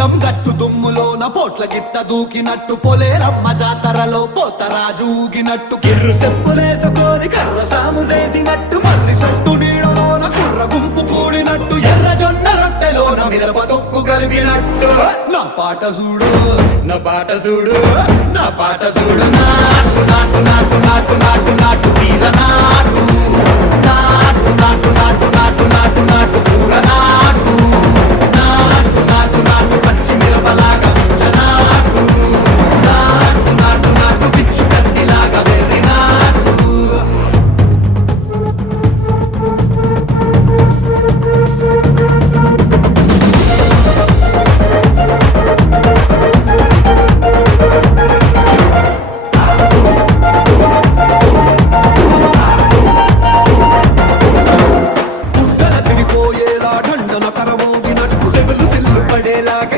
పొలం గట్టు దుమ్ములోన పోట్ల గిట్ట దూకినట్టు పొలేరమ్మ జాతరలో పోతరాజు ఊగినట్టు కిర్రు చెప్పులేసుకొని కర్ర సాము చేసినట్టు మర్రి సొట్టు నీడలోన కుర్ర గుంపు కూడినట్టు ఎర్ర జొన్న రొట్టెలోన మిరప దొక్కు కలిగినట్టు నా పాట చూడు నా పాట చూడు నా పాట చూడు నాటు నాటు నాటు నాటు నాటు నాటు తీర నాటు నాటు నాటు నాటు నాటు నాటు నాటు పూర నాటు నాటు నాటు నాటు పచ్చి మిరపలాగా నాటు నాటు నాటు నాటు పిచ్చు కత్తిలాగా వెర్రి నాటు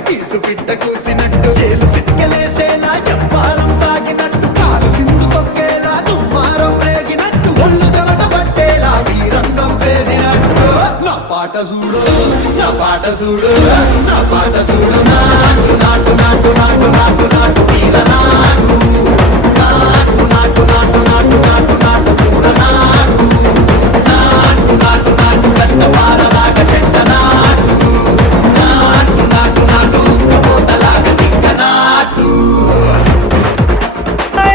కీసు పిట్ట కూసినట్టు చేలు సిట్కెలేసేలా చెప్పారం సాగినట్టు కాలు సింధు తొక్కేలా దుమ్మారం రేగినట్టు ఒళ్ళు చెమట పట్టేలా వీరంగం చేసినట్టు నా పాట చూడు నా పాట చూడు నా పాట చూడు నాటు నాటు నాటు నాటు నాటు నాటు తీర నాటు